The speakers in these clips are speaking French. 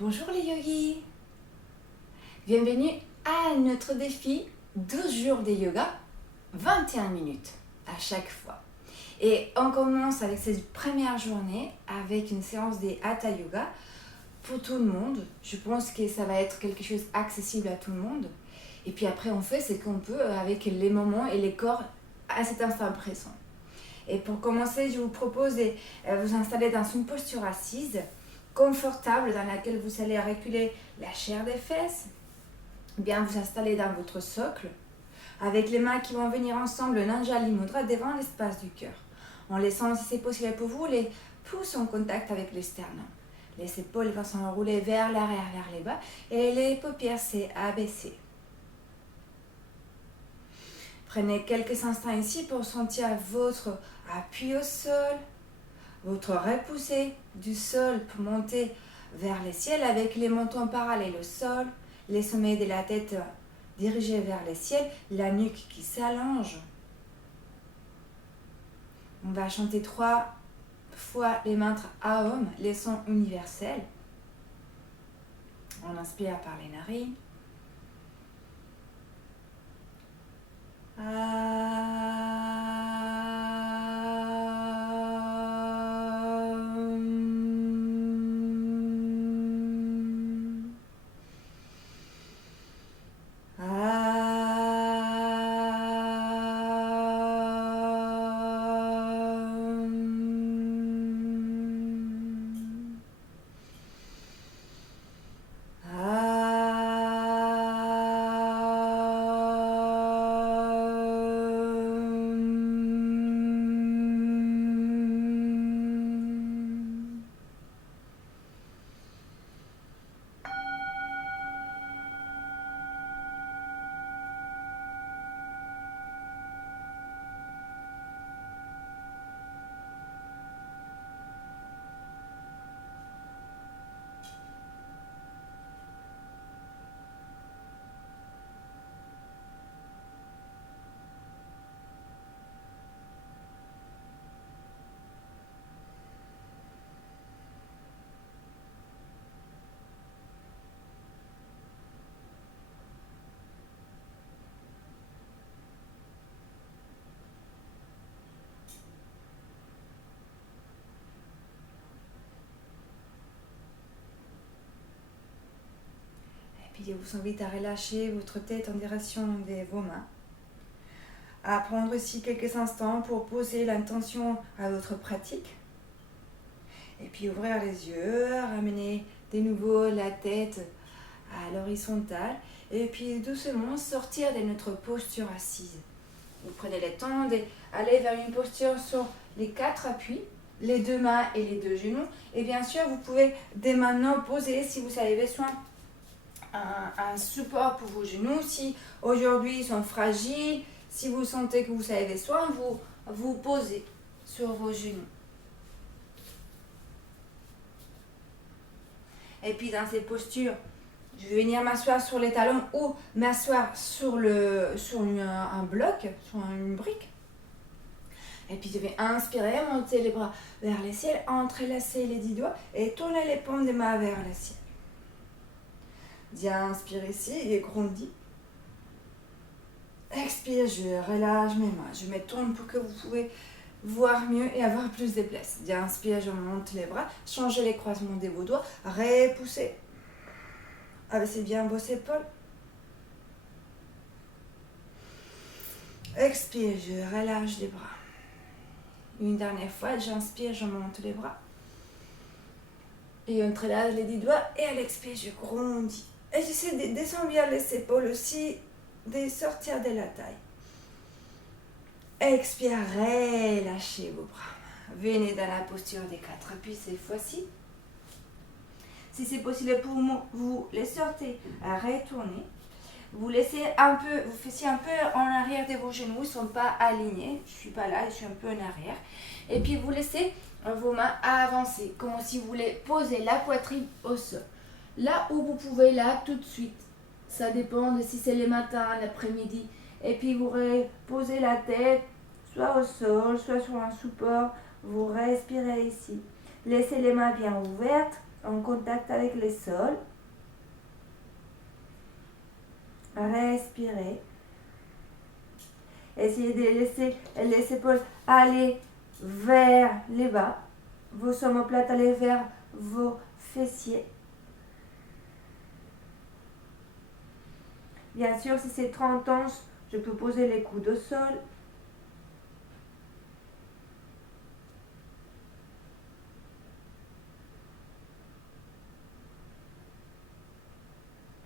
Bonjour les yogis. Bienvenue à notre défi 12 jours de yoga, 21 minutes à chaque fois. Et on commence avec cette première journée avec une séance des Hatha Yoga pour tout le monde. Je pense que ça va être quelque chose accessible à tout le monde. Et puis après on fait ce qu'on peut avec les moments et les corps à cet instant présent. Et pour commencer, je vous propose de vous installer dans une posture assise confortable dans laquelle vous allez reculer la chair des fesses, bien vous installer dans votre socle, avec les mains qui vont venir ensemble, le Anjali Mudra devant l'espace du cœur, en laissant, si c'est possible pour vous, les pouces en contact avec le sternum. Les épaules vont s'enrouler vers l'arrière, vers les bas, et les paupières s'abaisser. Prenez quelques instants ici pour sentir votre appui au sol, votre repoussée du sol pour monter vers le ciel avec les mentons parallèles au sol, les sommets de la tête dirigés vers le ciel, la nuque qui s'allonge. On va chanter 3 fois les mantras Aum, les sons universels. On inspire par les narines. Puis je vous invite à relâcher votre tête en direction de vos mains. À prendre ici quelques instants pour poser l'intention à votre pratique. Et puis ouvrir les yeux, ramener de nouveau la tête à l'horizontale. Et puis doucement sortir de notre posture assise. Vous prenez le temps d'aller vers une posture sur les 4 appuis, les 2 mains et les 2 genoux. Et bien sûr, vous pouvez dès maintenant poser, si vous avez besoin, un support pour vos genoux. Si aujourd'hui ils sont fragiles, si vous sentez que vous avez besoin, vous posez sur vos genoux. Et puis dans cette posture, je vais venir m'asseoir sur les talons ou m'asseoir sur un bloc, sur une brique. Et puis je vais inspirer, monter les bras vers le ciel, entrelacer les 10 doigts et tourner les paumes des mains vers le ciel. Bien, inspire ici et grandis. Expire, je relâche mes mains. Je me tourne pour que vous pouvez voir mieux et avoir plus de place. Bien, inspire, je monte les bras. Changez les croisements de vos doigts. Repoussez. Abaissez bien vos épaules. Expire, je relâche les bras. Une dernière fois, j'inspire, je monte les bras. Et on entrelace les 10 doigts. Et à l'expire, je grandis. Et j'essaie de descendre bien les épaules aussi, de sortir de la taille. Expire, relâchez vos bras. Venez dans la posture des 4 appuis cette fois-ci. Si c'est possible pour vous les sortez, retournez. Vous laissez un peu, vous faites un peu en arrière de vos genoux, ils ne sont pas alignés. Je ne suis pas là, je suis un peu en arrière. Et puis vous laissez vos mains avancer, comme si vous voulez poser la poitrine au sol. Là où vous pouvez, là, tout de suite. Ça dépend de si c'est le matin, l'après-midi. Et puis vous reposez la tête, soit au sol, soit sur un support. Vous respirez ici. Laissez les mains bien ouvertes. en contact avec le sol. Respirez. Essayez de laisser les épaules aller vers les bas. Vos omoplates aller vers vos fessiers. Bien sûr, si c'est trop intense, je peux poser les coudes au sol.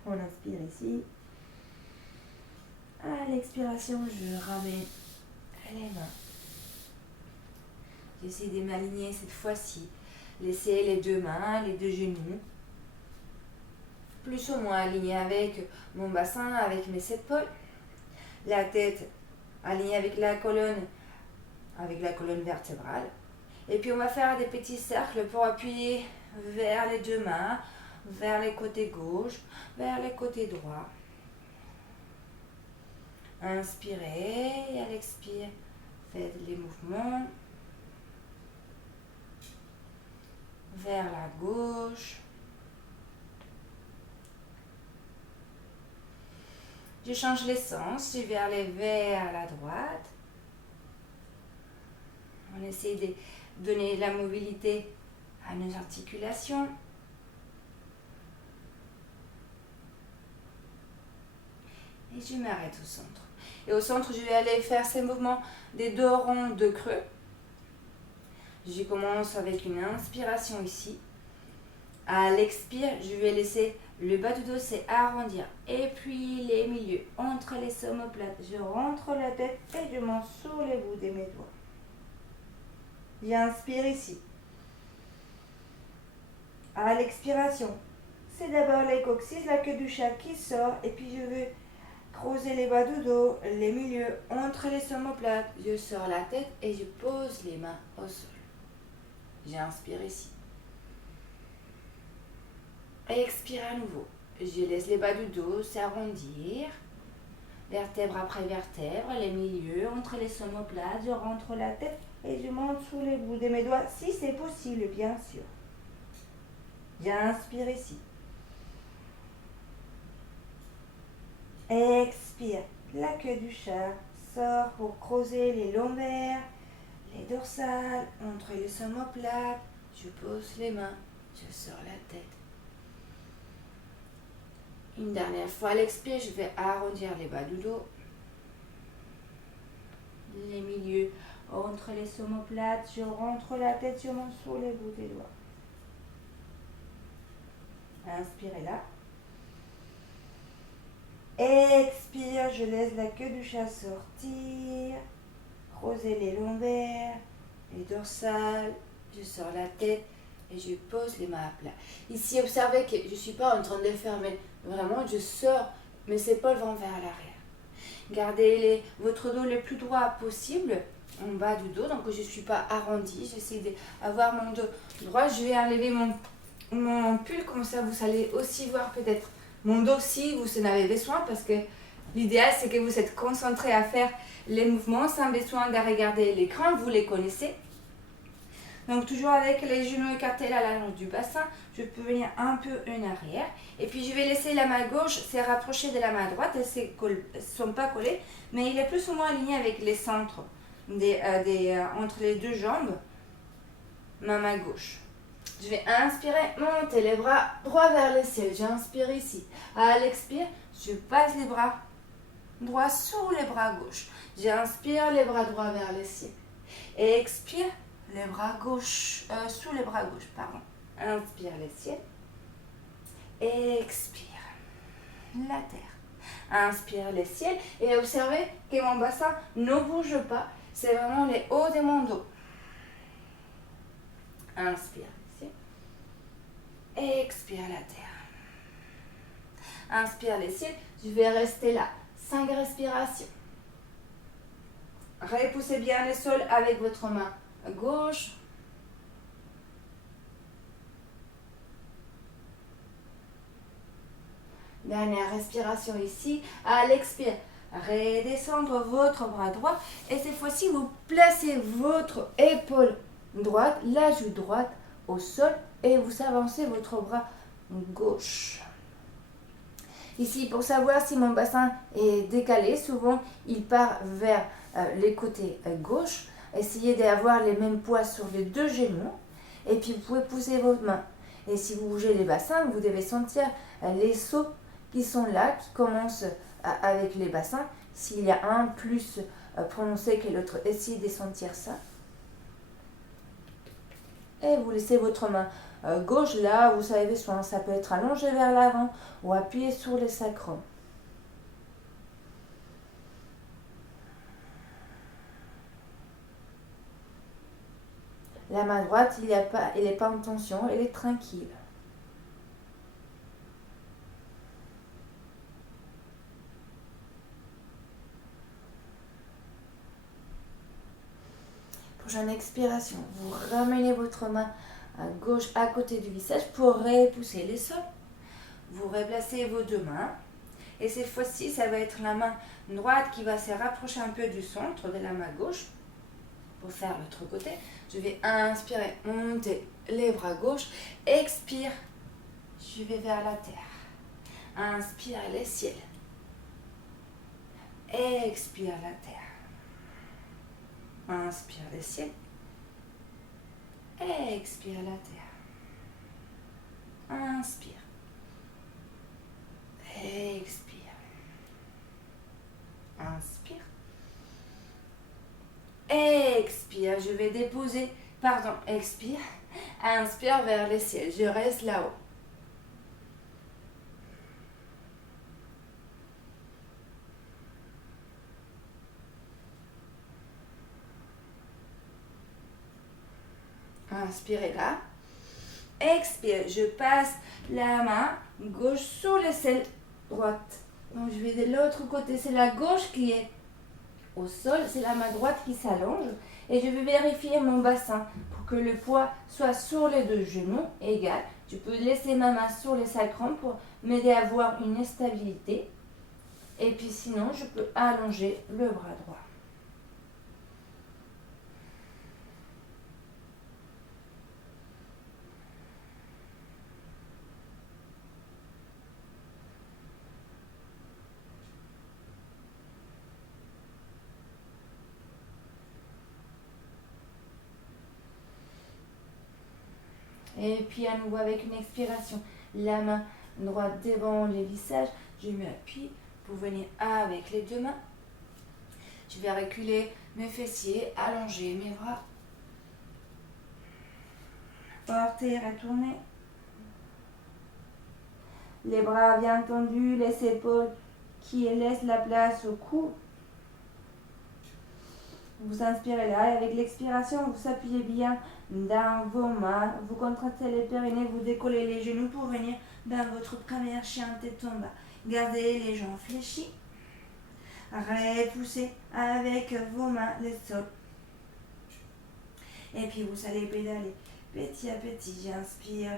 On inspire ici. À l'expiration, je ramène les mains. J'essaie de m'aligner cette fois-ci. Laissez les deux mains, les deux genoux, plus ou moins alignés avec mon bassin, avec mes épaules. La tête alignée avec la colonne vertébrale. Et puis on va faire des petits cercles pour appuyer vers les deux mains, vers les côtés gauche, vers les côtés droit. Inspirez et à l'expire, faites les mouvements vers la gauche. Je change les sens, je vais aller vers la droite. On essaie de donner la mobilité à nos articulations. Et je m'arrête au centre. Et au centre, je vais aller faire ces mouvements des dos ronds, de creux. Je commence avec une inspiration ici. À l'expire, je vais laisser le bas du dos s'arrondir. Et puis les milieux entre les omoplates. Je rentre la tête et je monte sur les bouts de mes doigts. J'inspire ici. À l'expiration, c'est d'abord les coccyx, la queue du chat qui sort. Et puis je vais creuser les bas du dos, les milieux entre les omoplates. Je sors la tête et je pose les mains au sol. J'inspire ici. Et expire à nouveau. Je laisse les bas du dos s'arrondir. Vertèbre après vertèbre, les milieux entre les omoplates. Je rentre la tête et je monte sous les bouts de mes doigts, si c'est possible, bien sûr. J'inspire ici. Expire. La queue du chat sort pour creuser les lombaires, les dorsales, entre les omoplates. Je pose les mains, je sors la tête. Une dernière fois à l'expire, je vais arrondir les bas du dos. Les milieux entre les omoplates, je rentre la tête, je monte sur les bouts des doigts. Inspirez là. Expire, je laisse la queue du chat sortir. Creuser les lombaires, les dorsales, je sors la tête et je pose les mains à plat. Ici, observez que je ne suis pas en train de fermer. Vraiment, je sors, mes épaules vont vers l'arrière. Gardez votre dos le plus droit possible en bas du dos. Donc, je ne suis pas arrondie. J'essaie d'avoir mon dos droit. Je vais enlever mon pull. Comme ça, vous allez aussi voir peut-être mon dos si vous en avez besoin. Parce que l'idéal, c'est que vous êtes concentré à faire les mouvements sans besoin de regarder l'écran. Vous les connaissez. Donc, toujours avec les genoux écartés à la longe du bassin, je peux venir un peu en arrière. Et puis, je vais laisser la main gauche se rapprocher de la main droite. Elles ne sont pas collées, mais il est plus ou moins aligné avec les centres entre les deux jambes. Ma main gauche. Je vais inspirer, monter les bras droits vers le ciel. J'inspire ici. À l'expire, je passe les bras droits sous les bras gauches. J'inspire, les bras droits vers le ciel. Et expire. Les bras gauche, sous les bras gauches, pardon. Inspire le ciel. Expire la terre. Inspire le ciel. Et observez que mon bassin ne bouge pas. C'est vraiment les hauts de mon dos. Inspire le ciel. Expire la terre. Inspire le ciel. Je vais rester là. 5 respirations. Repoussez bien le sol avec votre main gauche. Dernière respiration ici. À l'expire, redescendre votre bras droit. Et cette fois-ci, vous placez votre épaule droite, la joue droite au sol. et vous avancez votre bras gauche. Ici, pour savoir si mon bassin est décalé, souvent il part vers les côtés gauche. Essayez d'avoir les mêmes poids sur les deux genoux et puis vous pouvez pousser vos mains. Et si vous bougez les bassins, vous devez sentir les sauts qui sont là, qui commencent avec les bassins. S'il y a un plus prononcé que l'autre, essayez de sentir ça. Et vous laissez votre main gauche là, vous savez, soit ça peut être allongé vers l'avant ou appuyé sur le sacrum. La main droite, elle n'est pas en tension, elle est tranquille. Prochaine expiration, vous ramenez votre main à gauche à côté du visage pour repousser les sols. Vous replacez vos deux mains et cette fois-ci, ça va être la main droite qui va se rapprocher un peu du centre de la main gauche. Pour faire l'autre côté, je vais inspirer, monter les bras gauche, expire, je vais vers la terre. Inspire le ciel. Expire la terre. Inspire le ciel. Expire la terre. Inspire. Expire. Inspire. Expire. Je vais déposer. Pardon. Expire. Inspire vers le ciel. Je reste là-haut. Inspirez là. Expire. Je passe la main gauche sur l'aisselle droite. Donc je vais de l'autre côté. C'est la gauche qui est au sol. C'est la main droite qui s'allonge. Et je vais vérifier mon bassin pour que le poids soit sur les deux genoux égal. Je peux laisser ma main sur le sacrum pour m'aider à avoir une stabilité. Et puis sinon, je peux allonger le bras droit. Et puis à nouveau avec une expiration, la main droite devant le visage, je m'appuie pour venir avec les deux mains. Je vais reculer mes fessiers, allonger mes bras. Porter, retourner. Les bras bien tendus, les épaules qui laissent la place au cou. Vous inspirez là et avec l'expiration, vous appuyez bien dans vos mains. Vous contractez les périnées, vous décollez les genoux pour venir dans votre première chien tête en bas. Gardez les jambes fléchies. Repoussez avec vos mains le sol. Et puis vous allez pédaler petit à petit. J'inspire.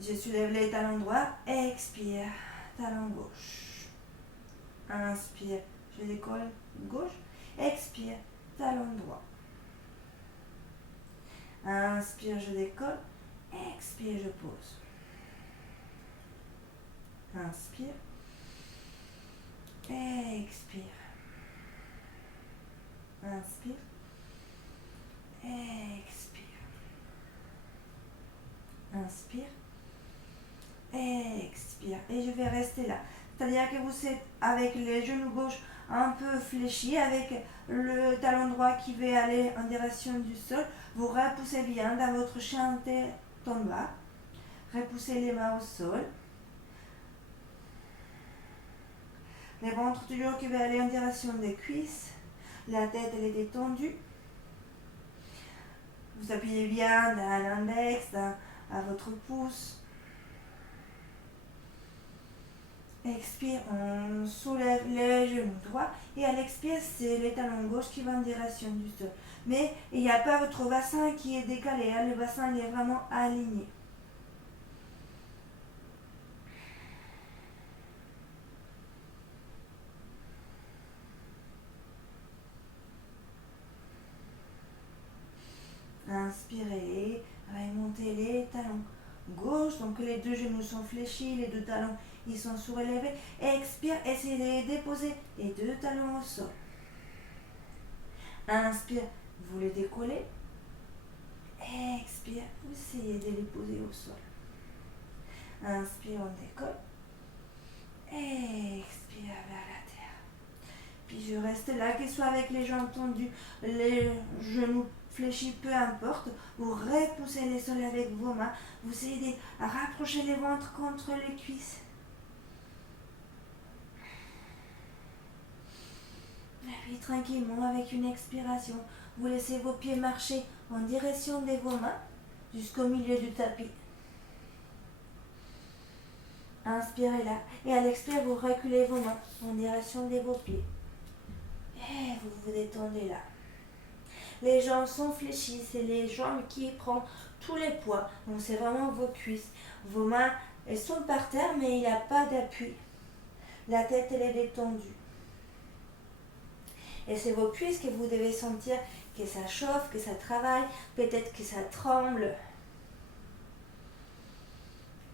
Je soulève les talons droits. Expire. Talon gauche. Inspire. Je décolle gauche. Expire, talon droit. Inspire, je décolle. Expire, je pose. Inspire. Expire. Inspire. Expire. Inspire. Expire. Et je vais rester là. C'est-à-dire que vous êtes avec les genoux gauche un peu fléchis, avec le talon droit qui va aller en direction du sol. Vous repoussez bien dans votre chien tête en bas. Repoussez les mains au sol. Le ventre toujours qui va aller en direction des cuisses. La tête elle est détendue. Vous appuyez bien dans l'index, à votre pouce. Expire, on soulève les genoux droits et à l'expire, c'est les talons gauche qui vont en direction du sol. Mais il n'y a pas votre bassin qui est décalé, hein, le bassin il est vraiment aligné. Inspirez, remontez les Donc les deux genoux sont fléchis, les deux talons ils sont surélevés. Expire, essayez de les déposer les deux talons au sol. Inspire, vous les décollez. Expire, vous essayez de les poser au sol. Inspire, on décolle. Expire vers la terre. Puis je reste là, qu'il soit avec les jambes tendues, les genoux fléchis, peu importe. Vous repoussez les sols avec vos mains. Vous essayez de rapprocher les ventres contre les cuisses. Et puis tranquillement, avec une expiration, vous laissez vos pieds marcher en direction de vos mains jusqu'au milieu du tapis. Inspirez là. Et à l'expire, vous reculez vos mains en direction de vos pieds. Et vous vous détendez là. Les jambes sont fléchies, c'est les jambes qui prennent tous les poids. Donc c'est vraiment vos cuisses. Vos mains, elles sont par terre, mais il n'y a pas d'appui. La tête, elle est détendue. Et c'est vos cuisses que vous devez sentir que ça chauffe, que ça travaille, peut-être que ça tremble.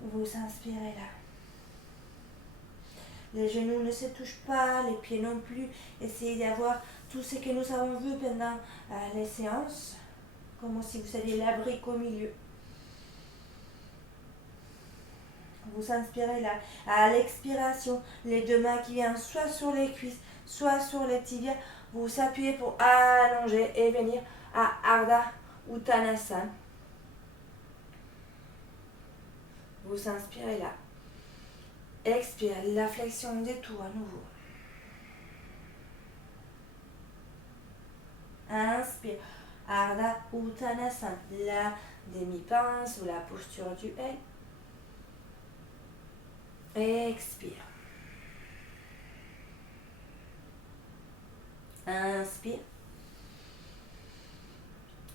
Vous inspirez là. Les genoux ne se touchent pas, les pieds non plus. Essayez d'avoir tout ce que nous avons vu pendant les séances, comme si vous aviez la brique au milieu. Vous inspirez là. À l'expiration, les deux mains qui viennent soit sur les cuisses, soit sur les tibias. Vous appuyez pour allonger et venir à Ardha Uttanasana. Vous inspirez là. Expire, la flexion des tout à nouveau. Inspire, Ardha Uttanasana, la demi-pince ou la posture du L. Expire. Inspire.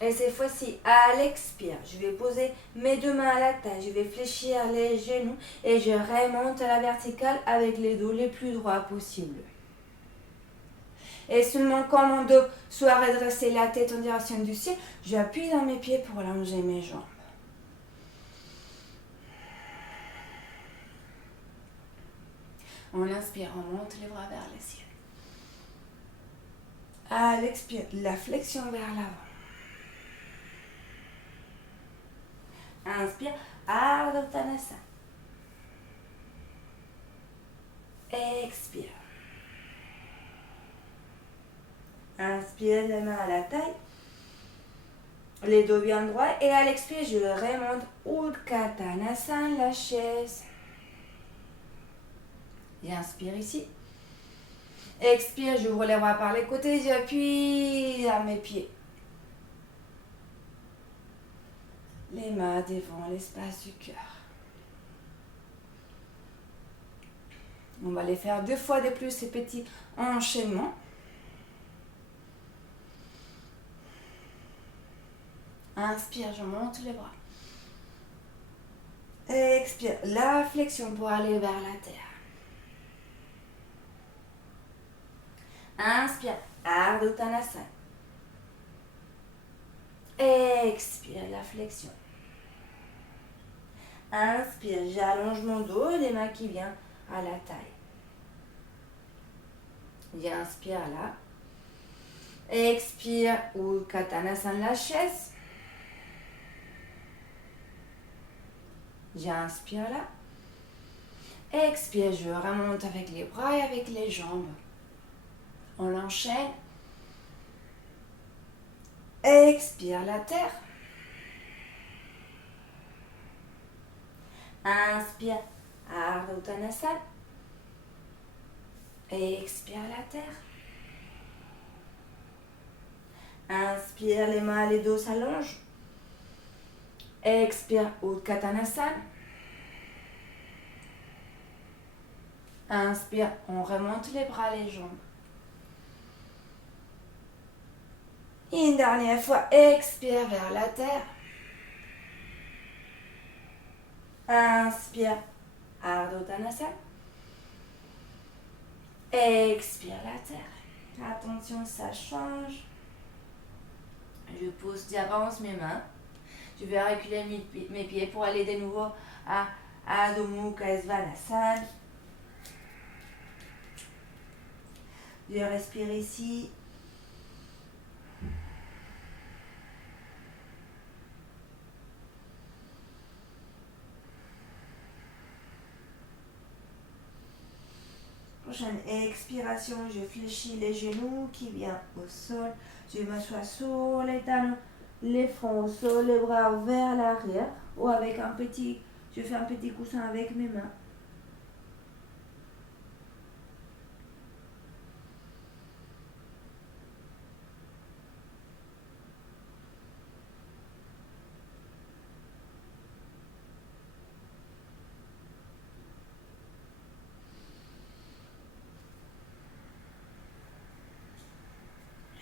Et cette fois-ci, à l'expire, je vais poser mes deux mains à la taille, je vais fléchir les genoux et je remonte à la verticale avec les dos les plus droits possibles. Et seulement quand mon dos soit redressé, la tête en direction du ciel, j'appuie dans mes pieds pour allonger mes jambes. On inspire, on monte les bras vers le ciel. À l'expire, la flexion vers l'avant. Inspire, Ardha Uttanasana. Expire. Inspire, les mains à la taille. Les dos bien droits. Et à l'expire, je remonte Utkatanasana, la chaise. J'inspire ici. Expire, j'ouvre les bras par les côtés, j'appuie à mes pieds. Les mains devant l'espace du cœur. On va les faire 2 fois de plus, ces petits enchaînements. Inspire, je monte les bras. Expire, la flexion pour aller vers la terre. Inspire, Ardha Uttanasana. Expire, la flexion. Inspire, j'allonge mon dos et les mains qui viennent à la taille. J'inspire là. Expire, Utkatanasana, la chaise. J'inspire là. Expire, je remonte avec les bras et avec les jambes. On l'enchaîne. Expire la terre. Inspire, Ardha Uttanasana. Expire la terre. Inspire, les mains, les dos s'allongent. Expire, Utkatanasana. Inspire, on remonte les bras, les jambes. Une dernière fois, expire vers la terre. Inspire, Ardha Uttanasana. Expire la terre. Attention, ça change. Je pose d'avance mes mains. Je vais reculer mes pieds pour aller de nouveau à Adho Mukha Svanasana. Je respire ici. Prochaine expiration, je fléchis les genoux qui viennent au sol. Je m'assois sur les talons, les fronts au sol, les bras vers l'arrière ou avec je fais un petit coussin avec mes mains.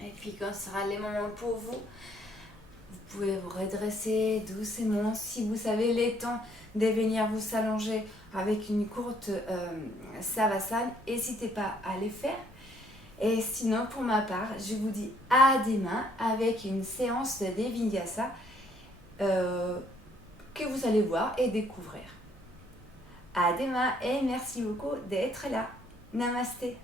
Et puis quand sera le moment pour vous, vous pouvez vous redresser doucement. Si vous avez le temps de venir vous allonger avec une courte savasana, n'hésitez pas à le faire. Et sinon, pour ma part, je vous dis à demain avec une séance de Vinyasa que vous allez voir et découvrir. À demain et merci beaucoup d'être là. Namasté.